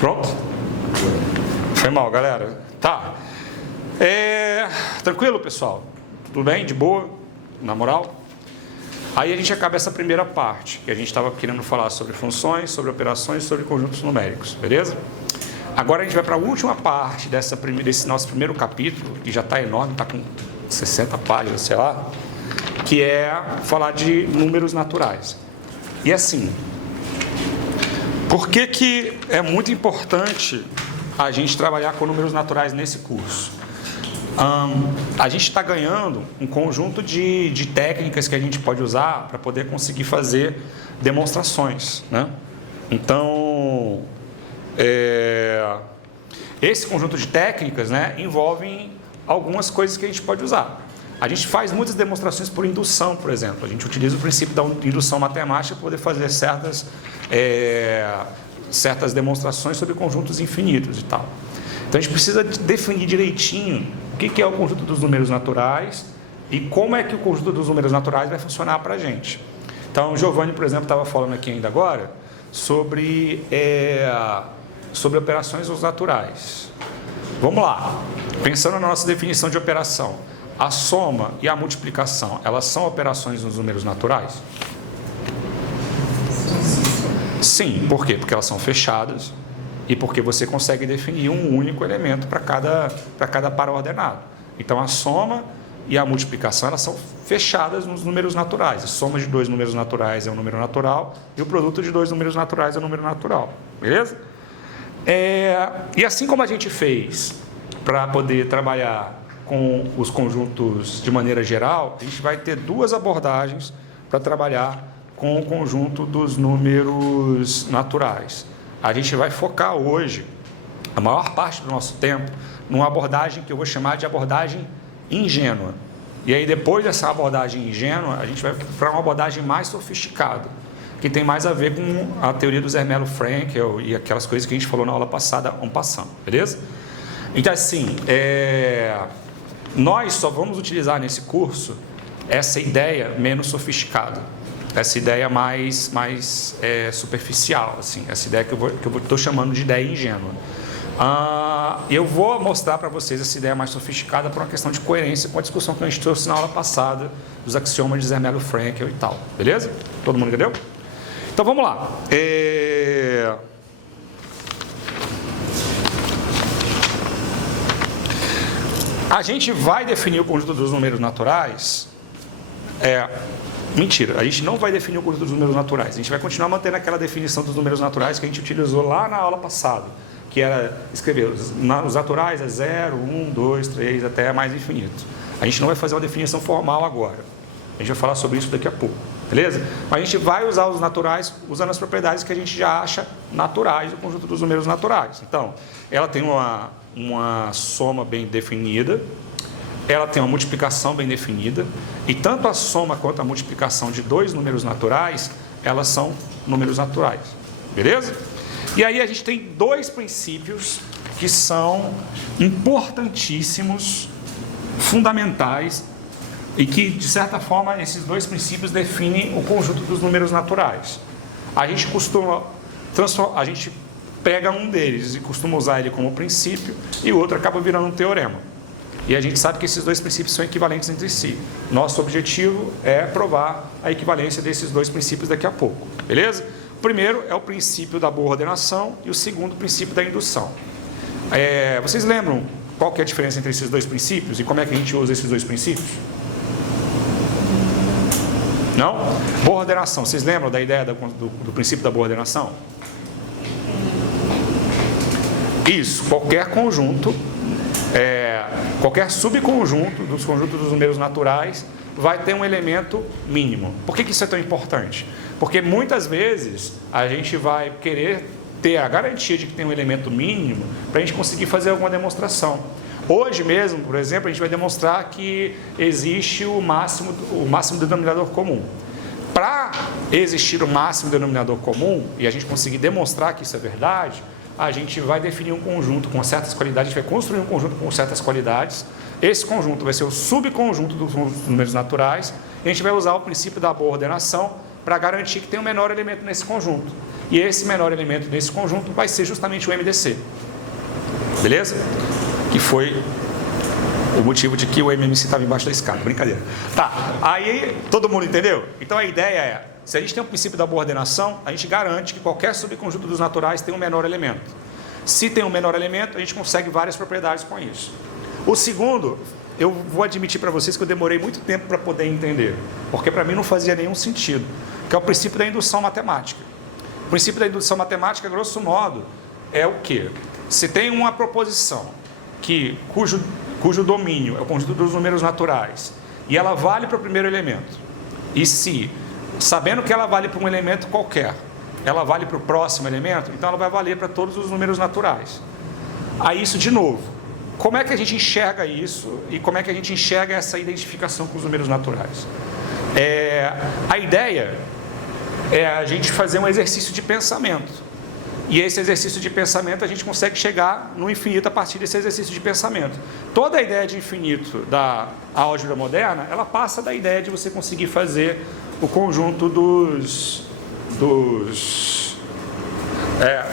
Pronto? Foi mal, galera. Tá. Tranquilo, pessoal? Tudo bem? De boa? Na moral? Aí a gente acaba essa primeira parte, que a gente estava querendo falar sobre funções, sobre operações, sobre conjuntos numéricos, beleza? Agora a gente vai para a última parte desse nosso primeiro capítulo, que já está enorme, está com 60 páginas, sei lá, que é falar de números naturais. E assim, por que é muito importante a gente trabalhar com números naturais nesse curso? A gente está ganhando um conjunto de técnicas que a gente pode usar para poder conseguir fazer demonstrações, né? Então, esse conjunto de técnicas, né, envolvem algumas coisas que a gente pode usar. A gente faz muitas demonstrações por indução, por exemplo. A gente utiliza o princípio da indução matemática para poder fazer certas demonstrações sobre conjuntos infinitos e tal. Então, a gente precisa definir direitinho o que é o conjunto dos números naturais e como é que o conjunto dos números naturais vai funcionar para a gente. Então, o Giovanni, por exemplo, estava falando aqui ainda agora sobre operações naturais. Vamos lá. Pensando na nossa definição de operação, a soma e a multiplicação, elas são operações nos números naturais? Sim. Por quê? Porque elas são fechadas e porque você consegue definir um único elemento para cada par ordenado. Então, a soma e a multiplicação, elas são fechadas nos números naturais. A soma de dois números naturais é um número natural e o produto de dois números naturais é um número natural. Beleza? E assim como a gente fez para poder trabalhar com os conjuntos de maneira geral, a gente vai ter duas abordagens para trabalhar com o conjunto dos números naturais. A gente vai focar hoje, a maior parte do nosso tempo, numa abordagem que eu vou chamar de abordagem ingênua. E aí, depois dessa abordagem ingênua, a gente vai para uma abordagem mais sofisticada, que tem mais a ver com a teoria do Zermelo-Fraenkel e aquelas coisas que a gente falou na aula passada, en passant, beleza? Então, assim, nós só vamos utilizar nesse curso essa ideia menos sofisticada, essa ideia mais superficial, assim, essa ideia que eu estou chamando de ideia ingênua. Eu vou mostrar para vocês essa ideia mais sofisticada por uma questão de coerência com a discussão que a gente trouxe na aula passada dos axiomas de Zermelo-Fraenkel e tal, beleza? Todo mundo entendeu? Então vamos lá. A gente vai definir o conjunto dos números naturais. Mentira, a gente não vai definir o conjunto dos números naturais. A gente vai continuar mantendo aquela definição dos números naturais que a gente utilizou lá na aula passada, que era escrever os naturais 0, 1, 2, 3, até mais infinito. A gente não vai fazer uma definição formal agora. A gente vai falar sobre isso daqui a pouco, beleza? Mas a gente vai usar os naturais usando as propriedades que a gente já acha naturais do conjunto dos números naturais. Então, ela tem uma soma bem definida, ela tem uma multiplicação bem definida, e tanto a soma quanto a multiplicação de dois números naturais, elas são números naturais, beleza? E aí a gente tem dois princípios que são importantíssimos, fundamentais, e que, de certa forma, esses dois princípios definem o conjunto dos números naturais. A gente pega um deles e costuma usar ele como princípio, e o outro acaba virando um teorema. E a gente sabe que esses dois princípios são equivalentes entre si. Nosso objetivo é provar a equivalência desses dois princípios daqui a pouco, beleza? O primeiro é o princípio da boa ordenação e o segundo, o princípio da indução. Vocês lembram qual que é a diferença entre esses dois princípios e como é que a gente usa esses dois princípios? Não? Boa ordenação, vocês lembram da ideia do princípio da boa ordenação? Isso, qualquer conjunto, qualquer subconjunto dos conjuntos dos números naturais vai ter um elemento mínimo. Por que isso é tão importante? Porque muitas vezes a gente vai querer ter a garantia de que tem um elemento mínimo para a gente conseguir fazer alguma demonstração. Hoje mesmo, por exemplo, a gente vai demonstrar que existe o máximo denominador comum. Para existir o máximo denominador comum e a gente conseguir demonstrar que isso é verdade, a gente vai definir um conjunto com certas qualidades, a gente vai construir um conjunto com certas qualidades. Esse conjunto vai ser o subconjunto dos números naturais. E a gente vai usar o princípio da boa ordenação para garantir que tem o menor elemento nesse conjunto. e esse menor elemento nesse conjunto vai ser justamente o MDC. Beleza? Que foi o motivo de que o MMC estava embaixo da escada. Brincadeira. Tá, aí todo mundo entendeu? Então a ideia é, se a gente tem um princípio da boa ordenação, a gente garante que qualquer subconjunto dos naturais tem um menor elemento. Se tem um menor elemento, a gente consegue várias propriedades com isso. O segundo, eu vou admitir para vocês que eu demorei muito tempo para poder entender, porque para mim não fazia nenhum sentido, que é o princípio da indução matemática. O princípio da indução matemática, grosso modo, é o quê? Se tem uma proposição cujo domínio é o conjunto dos números naturais, e ela vale para o primeiro elemento, e se, sabendo que ela vale para um elemento qualquer, ela vale para o próximo elemento, então ela vai valer para todos os números naturais. Aí isso de novo, como é que a gente enxerga isso e como é que a gente enxerga essa identificação com os números naturais? A ideia é a gente fazer um exercício de pensamento. E esse exercício de pensamento a gente consegue chegar no infinito a partir desse exercício de pensamento. Toda a ideia de infinito da álgebra moderna, ela passa da ideia de você conseguir fazer o conjunto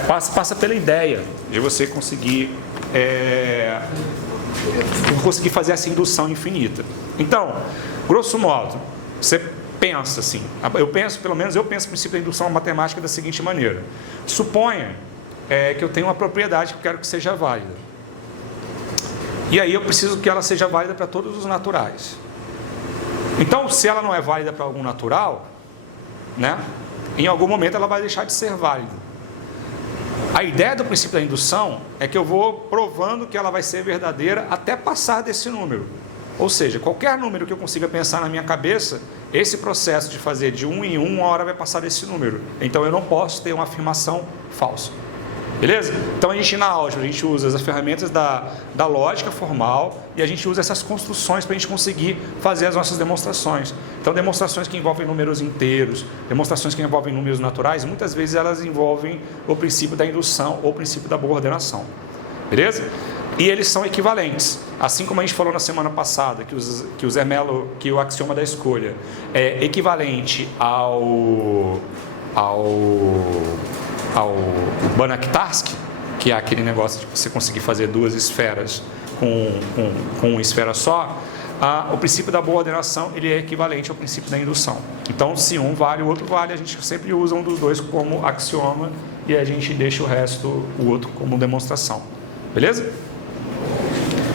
passa pela ideia de você conseguir fazer essa indução infinita. Então, grosso modo, você pensa assim, pelo menos eu penso o princípio da indução matemática da seguinte maneira: suponha que eu tenho uma propriedade que eu quero que seja válida, e aí eu preciso que ela seja válida para todos os naturais. Então, se ela não é válida para algum natural, né, em algum momento ela vai deixar de ser válida. A ideia do princípio da indução é que eu vou provando que ela vai ser verdadeira até passar desse número. Ou seja, qualquer número que eu consiga pensar na minha cabeça, esse processo de fazer de 1 em 1, uma hora vai passar desse número. Então eu não posso ter uma afirmação falsa. Beleza? Então a gente na álgebra, a gente usa as ferramentas da lógica formal e a gente usa essas construções para a gente conseguir fazer as nossas demonstrações. Então demonstrações que envolvem números inteiros, demonstrações que envolvem números naturais, muitas vezes elas envolvem o princípio da indução ou o princípio da boa ordenação. Beleza? E eles são equivalentes. Assim como a gente falou na semana passada, que o axioma da escolha é equivalente ao Banach-Tarski, que é aquele negócio de você conseguir fazer duas esferas com uma esfera só, o princípio da boa ordenação ele é equivalente ao princípio da indução. Então, se um vale, o outro vale, a gente sempre usa um dos dois como axioma e a gente deixa o outro como demonstração. Beleza?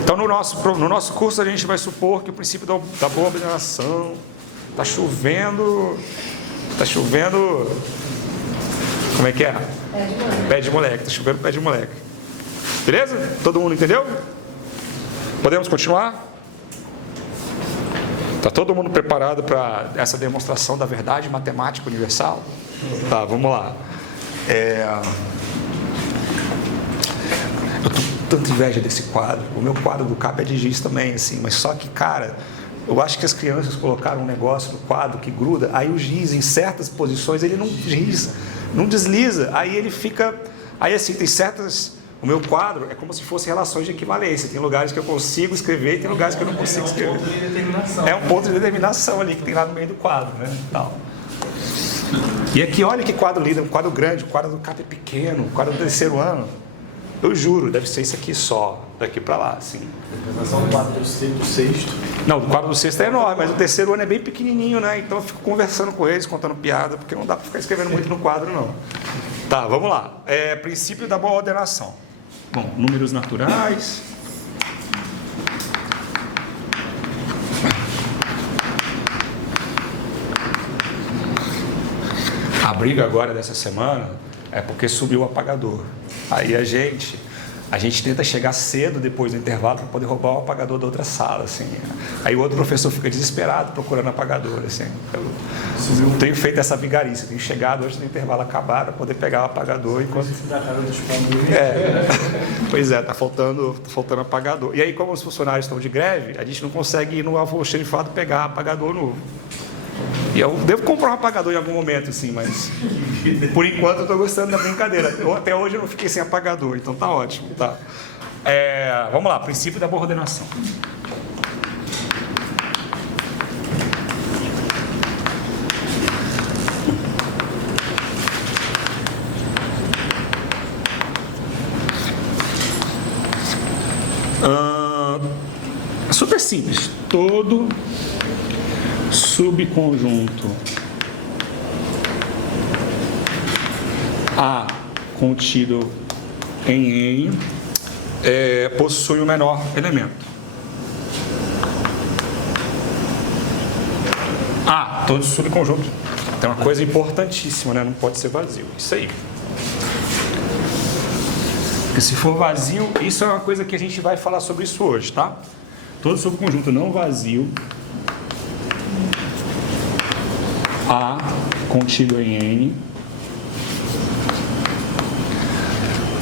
Então, no nosso curso, a gente vai supor que o princípio da boa ordenação está chovendo. Como é que é? Pé de moleque, está chovendo pé de moleque. Beleza? Todo mundo entendeu? Podemos continuar? Está todo mundo preparado para essa demonstração da verdade matemática universal? Tá, vamos lá. Eu tô com tanta inveja desse quadro. O meu quadro do capa é de giz também, assim, mas só que, cara, eu acho que as crianças colocaram um negócio no quadro que gruda, aí o giz, em certas posições, ele não desliza, aí ele fica... Aí, assim, tem certas... O meu quadro é como se fosse relações de equivalência. Tem lugares que eu consigo escrever e tem lugares que eu não consigo escrever. É um ponto de determinação ali que tem lá no meio do quadro, né? Então, e aqui, olha que quadro lindo, um quadro grande, o quadro do capa é pequeno, o quadro do terceiro ano. Eu juro, deve ser isso aqui só, daqui para lá, assim. Mas é um quadro do sexto. Não, o quadro do sexto é enorme, mas o terceiro ano é bem pequenininho, né? Então eu fico conversando com eles, contando piada, porque não dá para ficar escrevendo muito no quadro, não. Tá, vamos lá. Princípio da boa ordenação. Bom, números naturais. A briga agora dessa semana é porque subiu o apagador. Aí a gente tenta chegar cedo depois do intervalo para poder roubar o apagador da outra sala, assim. Aí o outro professor fica desesperado procurando apagador, assim. Eu tenho feito essa vigarice, tenho chegado antes do intervalo acabar para poder pegar o apagador enquanto... Pois é, tá faltando apagador. E aí, como os funcionários estão de greve, a gente não consegue ir no almoxarifado pegar apagador novo. E eu devo comprar um apagador em algum momento, sim, mas por enquanto eu estou gostando da brincadeira. Até hoje eu não fiquei sem apagador, então tá ótimo. Tá. Vamos lá, princípio da boa ordenação. É super simples. Todo subconjunto A contido em N possui o menor elemento. Todo subconjunto. Tem uma coisa importantíssima, né? Não pode ser vazio. Isso aí. Porque se for vazio, isso é uma coisa que a gente vai falar sobre isso hoje, tá? Todo subconjunto não vazio A contido em N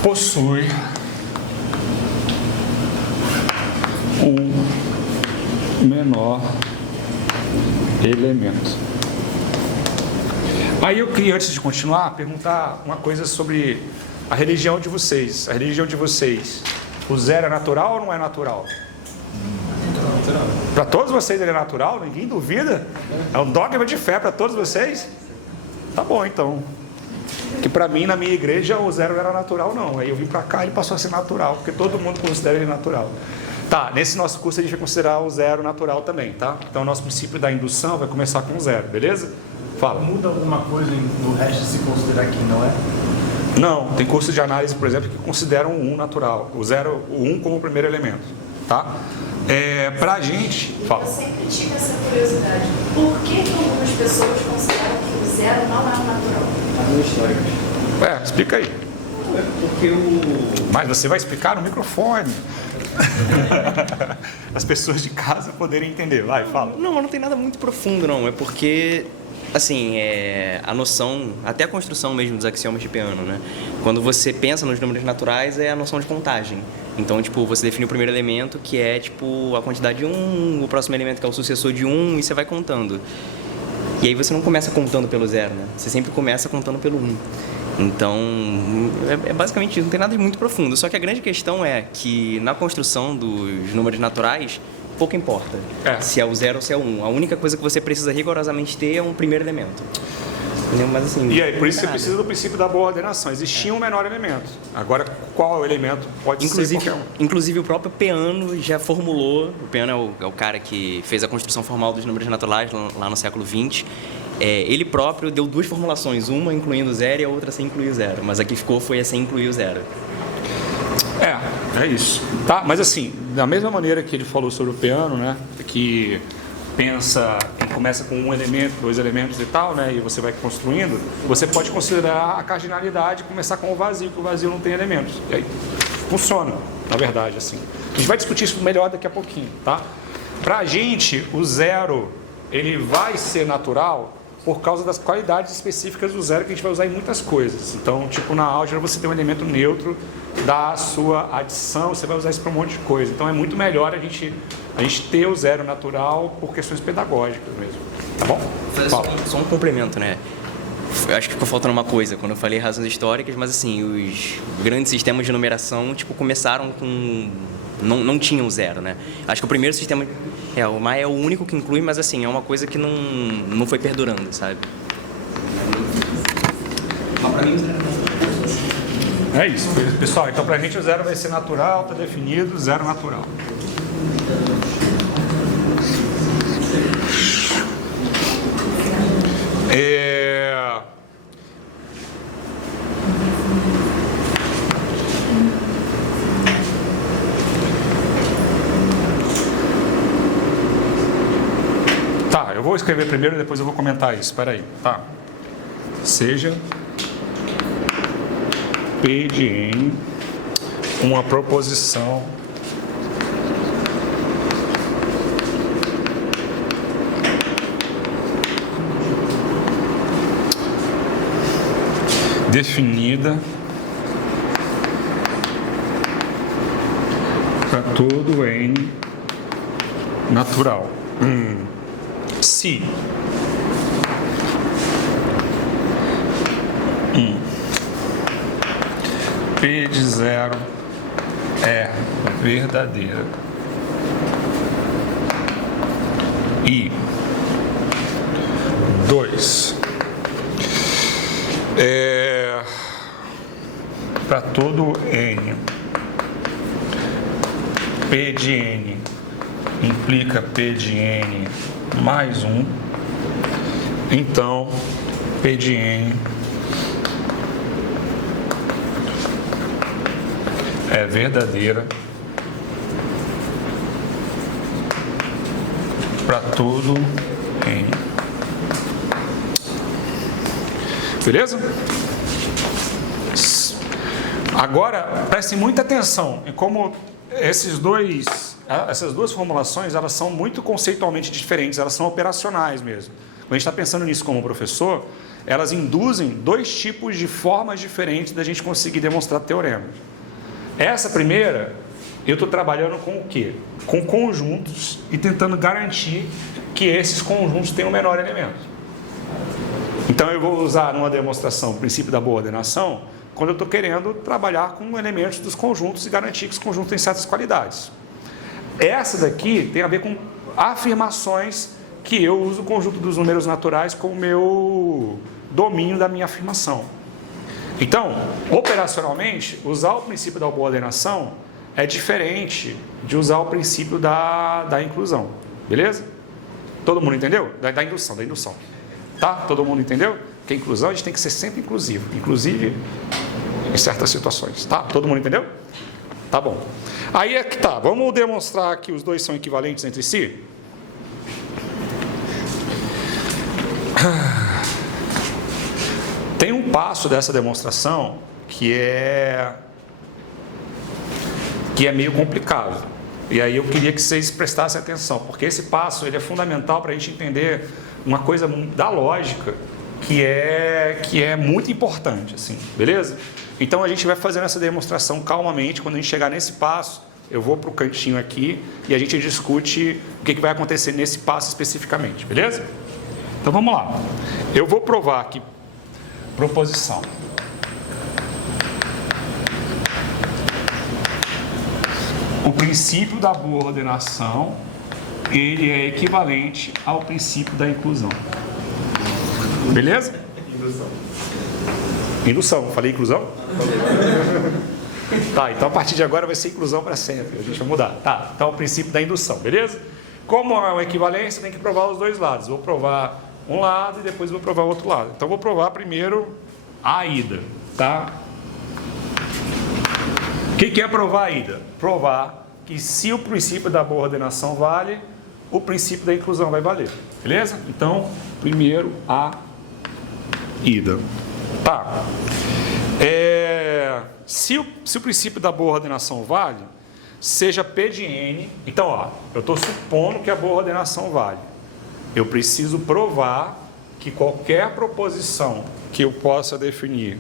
possui um menor elemento. Aí eu queria, antes de continuar, perguntar uma coisa sobre a religião de vocês. A religião de vocês, o zero é natural ou não é natural? Natural. Para todos vocês ele é natural? Ninguém duvida? É um dogma de fé para todos vocês? Tá bom, então. Que para mim, na minha igreja, o zero não era natural, não. Aí eu vim para cá e ele passou a ser natural, porque todo mundo considera ele natural. Tá, nesse nosso curso a gente vai considerar o zero natural também, tá? Então o nosso princípio da indução vai começar com zero, beleza? Fala. Muda alguma coisa no resto se considerar que não é? Não, tem cursos de análise, por exemplo, que consideram o 1 natural, o 1 como o primeiro elemento, tá? Pra gente... Fala. Eu sempre tive essa curiosidade. Por que algumas pessoas consideram que o zero não é natural? As históricas. Explica aí. É porque Mas você vai explicar no microfone. As pessoas de casa poderem entender. Vai, fala. Não, mas não tem nada muito profundo, não. É porque, assim, a noção, até a construção mesmo dos axiomas de Peano, né? Quando você pensa nos números naturais, é a noção de contagem. Então, tipo, você define o primeiro elemento, que é, tipo, a quantidade de 1, o próximo elemento que é o sucessor de 1, e você vai contando. E aí você não começa contando pelo zero, né? Você sempre começa contando pelo 1. Então, é basicamente isso, não tem nada de muito profundo. Só que a grande questão é que na construção dos números naturais, pouco importa se é o 0 ou se é o 1. A única coisa que você precisa rigorosamente ter é um primeiro elemento. Entendeu? Mas, assim, E aí, por isso você precisa do princípio da boa ordenação. Existia um menor elemento. Agora, qual é o elemento? Pode ser qualquer um. Inclusive, o próprio Peano já formulou. O Peano é o cara que fez a construção formal dos números naturais lá no século XX. Ele próprio deu duas formulações, uma incluindo o zero e a outra sem incluir o zero. Mas a que ficou foi a sem incluir o zero. É isso. Tá? Mas assim, da mesma maneira que ele falou sobre o Peano, né? Que começa com um elemento, 2 elementos e tal, né? E você vai construindo, você pode considerar a cardinalidade e começar com o vazio, que o vazio não tem elementos. E aí funciona, na verdade, assim. A gente vai discutir isso melhor daqui a pouquinho, tá? Pra gente, o zero, ele vai ser natural por causa das qualidades específicas do zero que a gente vai usar em muitas coisas. Então, tipo, na álgebra você tem um elemento neutro da sua adição, você vai usar isso para um monte de coisa. Então, é muito melhor a gente ter o zero natural por questões pedagógicas mesmo. Tá bom? Só um complemento, né? Eu acho que ficou faltando uma coisa quando eu falei razões históricas, mas assim, os grandes sistemas de numeração, tipo, começaram com... Não tinham zero, né? Acho que o primeiro sistema... o Maia é o único que inclui, mas assim, é uma coisa que não foi perdurando, sabe? Mas pra mim o zero é isso, pessoal. Então, pra gente o zero vai ser natural, tá definido, zero natural. Tá, eu vou escrever primeiro e depois eu vou comentar isso. Espera aí, tá? Seja P de N uma proposição definida para todo N natural. Se P de 0 é verdadeira e 2 para todo N P de N implica P de N mais 1, então P de N é verdadeira para todo N. Beleza? Agora, preste muita atenção em como essas duas formulações, elas são muito conceitualmente diferentes, elas são operacionais mesmo. Quando a gente está pensando nisso como professor, elas induzem dois tipos de formas diferentes da gente conseguir demonstrar teoremas. Essa primeira, eu estou trabalhando com o quê? Com conjuntos e tentando garantir que esses conjuntos tenham o menor elemento. Então, eu vou usar numa demonstração o princípio da boa ordenação quando eu estou querendo trabalhar com elementos dos conjuntos e garantir que os conjuntos têm certas qualidades. Essa daqui tem a ver com afirmações que eu uso o conjunto dos números naturais como meu domínio da minha afirmação. Então, operacionalmente, usar o princípio da boa ordenação é diferente de usar o princípio da inclusão. Beleza? Todo mundo entendeu? Da indução. Tá? Todo mundo entendeu? Porque a inclusão a gente tem que ser sempre inclusivo. Inclusive em certas situações. Tá? Todo mundo entendeu? Tá bom. Aí é que tá. Vamos demonstrar que os dois são equivalentes entre si? Tem um passo dessa demonstração que é meio complicado. E aí eu queria que vocês prestassem atenção, porque esse passo ele é fundamental para a gente entender uma coisa da lógica que é muito importante, assim, beleza? Então a gente vai fazendo essa demonstração calmamente. Quando a gente chegar nesse passo, eu vou para o cantinho aqui e a gente discute o que vai acontecer nesse passo especificamente, beleza? Então vamos lá. Eu vou provar aqui proposição. O princípio da boa ordenação, ele é equivalente ao princípio da inclusão. Beleza? Indução. Falei inclusão? Tá, então a partir de agora vai ser inclusão para sempre. A gente vai mudar. Tá, então o princípio da indução, beleza? Como é uma equivalência, tem que provar os dois lados. Vou provar um lado e depois vou provar o outro lado. Então vou provar primeiro a ida, tá? O que é provar a ida? Provar que se o princípio da boa ordenação vale, o princípio da inclusão vai valer. Beleza? Então, primeiro a ida. Tá. Se o princípio da boa ordenação vale, seja P de N. Então, ó, eu estou supondo que a boa ordenação vale. Eu preciso provar que qualquer proposição que eu possa definir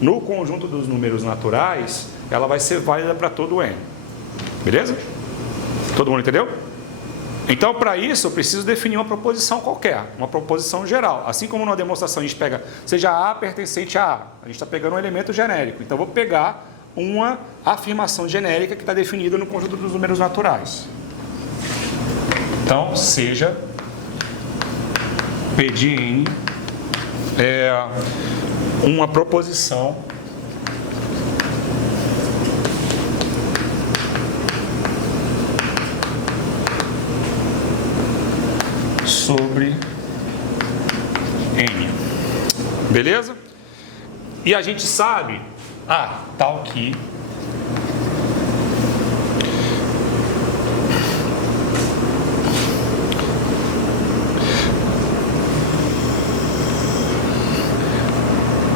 no conjunto dos números naturais, ela vai ser válida para todo N. Beleza? Todo mundo entendeu? Então, para isso, eu preciso definir uma proposição qualquer, uma proposição geral. Assim como na demonstração a gente pega, seja A pertencente a A, a gente está pegando um elemento genérico. Então, eu vou pegar uma afirmação genérica que está definida no conjunto dos números naturais. Então, seja P de N uma proposição sobre N. Beleza? E a gente sabe, tal que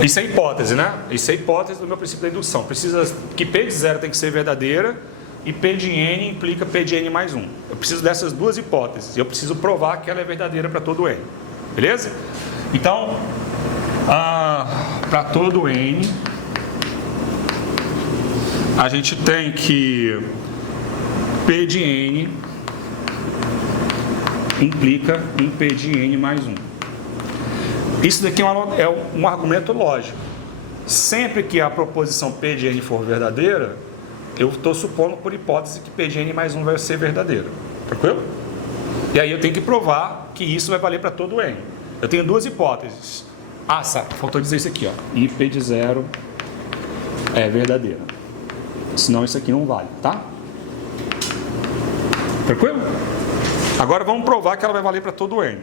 isso é hipótese, né? Isso é hipótese do meu princípio da indução. Precisa que P de 0 tem que ser verdadeira e P de N implica P de N mais 1. Eu preciso dessas duas hipóteses. Eu preciso provar que ela é verdadeira para todo N. Beleza? Então, para todo N, a gente tem que P de N implica em P de N mais 1. Isso daqui é um argumento lógico. Sempre que a proposição P de N for verdadeira, eu estou supondo por hipótese que P de N mais 1 vai ser verdadeiro. Tranquilo? E aí eu tenho que provar que isso vai valer para todo N. Eu tenho duas hipóteses. Faltou dizer isso aqui, ó. E P de 0 é verdadeira. Senão isso aqui não vale, tá? Tranquilo? Agora vamos provar que ela vai valer para todo N.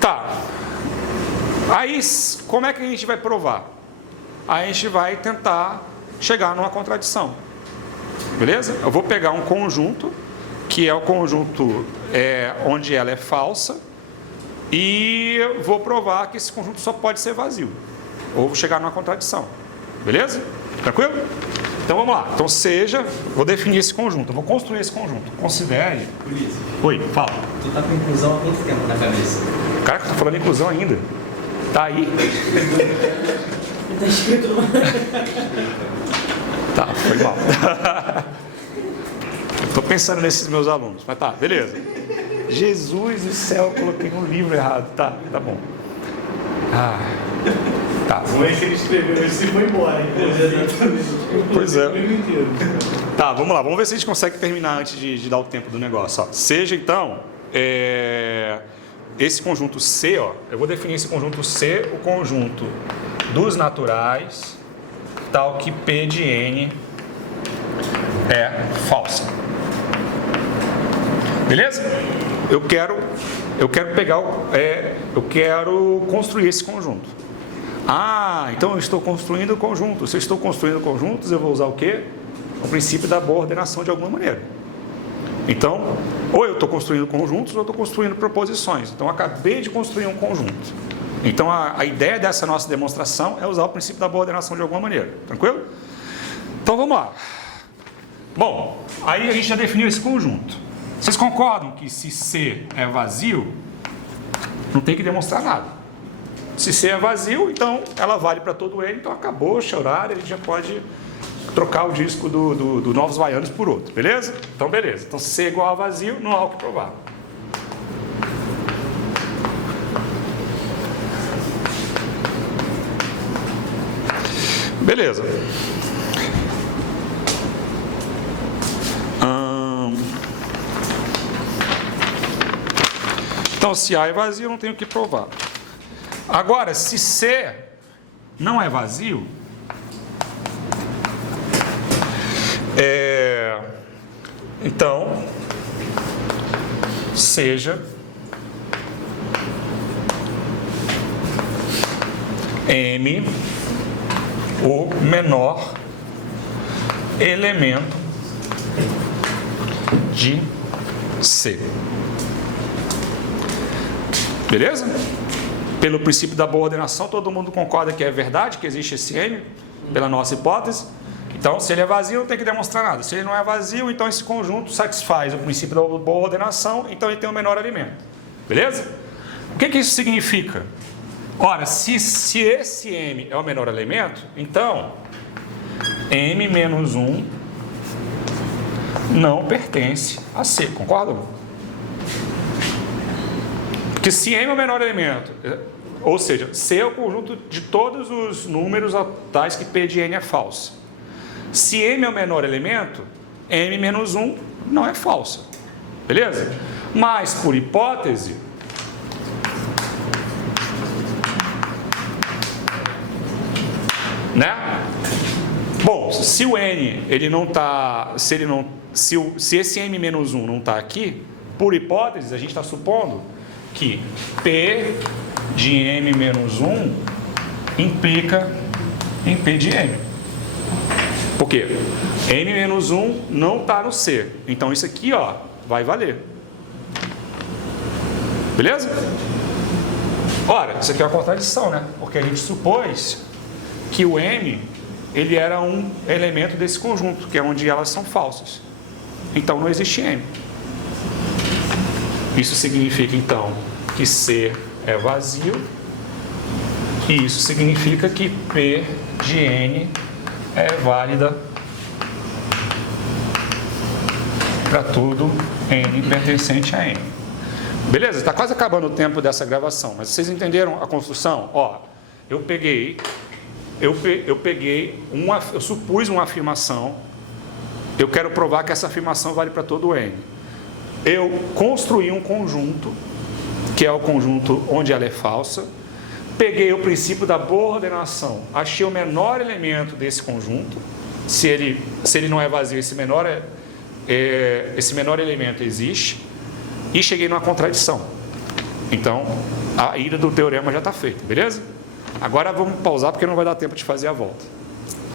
Tá. Aí, como é que a gente vai provar? Aí a gente vai tentar chegar numa contradição. Beleza? Eu vou pegar um conjunto, que é o conjunto onde ela é falsa, e vou provar que esse conjunto só pode ser vazio. Ou chegar numa contradição. Beleza? Tranquilo? Então vamos lá. Então vou definir esse conjunto, eu vou construir esse conjunto. Considere. Ulisses, Oi, fala. tu tá com inclusão há quanto tempo na cabeça? Cara, que tá falando inclusão ainda. Tá aí. Tá escrito lá. Tá, foi mal. Tô pensando nesses meus alunos, mas tá, beleza. Jesus do céu, eu coloquei no livro errado. Tá bom. Tá. Como é que ele escreveu? Ele se foi embora, hein? Pois é. Tá, vamos lá. Vamos ver se a gente consegue terminar antes de dar o tempo do negócio. Ó. Seja, então, esse conjunto C, ó, eu vou definir esse conjunto C, o conjunto dos naturais, tal que P de N é falsa. Beleza? Eu quero pegar eu quero construir esse conjunto. Então eu estou construindo conjuntos. Se eu estou construindo conjuntos, eu vou usar o quê? O princípio da boa ordenação de alguma maneira. Então, ou eu estou construindo conjuntos ou eu estou construindo proposições. Então, eu acabei de construir um conjunto. Então, a ideia dessa nossa demonstração é usar o princípio da boa ordenação de alguma maneira. Tranquilo? Então, vamos lá. Bom, aí a gente já definiu esse conjunto. Vocês concordam que se C é vazio, não tem que demonstrar nada? Se C é vazio, então ela vale para todo N, então acabou o horário, a gente já pode trocar o disco do Novos Baianos por outro, beleza? Então, beleza. Então, se C é igual a vazio, não há o que provar. Beleza. Então, se A é vazio, não tenho o que provar. Agora, se C não é vazio, então, seja M o menor elemento de C. Beleza? Pelo princípio da boa ordenação, todo mundo concorda que é verdade, que existe esse M, pela nossa hipótese. Então, se ele é vazio, não tem que demonstrar nada. Se ele não é vazio, então esse conjunto satisfaz o princípio da boa ordenação, então ele tem o menor elemento. Beleza? O que isso significa? Ora, se esse M é o menor elemento, então M menos 1 não pertence a C, concordam? Porque se M é o menor elemento, ou seja, C é o conjunto de todos os números tais que P de N é falso. Se M é o menor elemento, M menos 1 não é falsa. Beleza? Mas, por hipótese, né? Bom, se o N ele não está, se esse M menos 1 não está aqui, por hipótese, a gente está supondo que P de M menos 1 implica em P de M. Por quê? M menos 1 não está no C. Então isso aqui, ó, vai valer. Beleza? Ora, isso aqui é uma contradição, né? Porque a gente supôs que o M ele era um elemento desse conjunto, que é onde elas são falsas. Então não existe M. Isso significa, então, que C é vazio. E isso significa que P de N é válida para todo N pertencente a N. Beleza? Está quase acabando o tempo dessa gravação, mas vocês entenderam a construção? Ó, eu supus uma afirmação, eu quero provar que essa afirmação vale para todo N. Eu construí um conjunto, que é o conjunto onde ela é falsa, peguei o princípio da boa ordenação, achei o menor elemento desse conjunto, se ele não é vazio, esse menor esse menor elemento existe e cheguei numa contradição. Então, a ida do teorema já está feita, beleza? Agora vamos pausar porque não vai dar tempo de fazer a volta.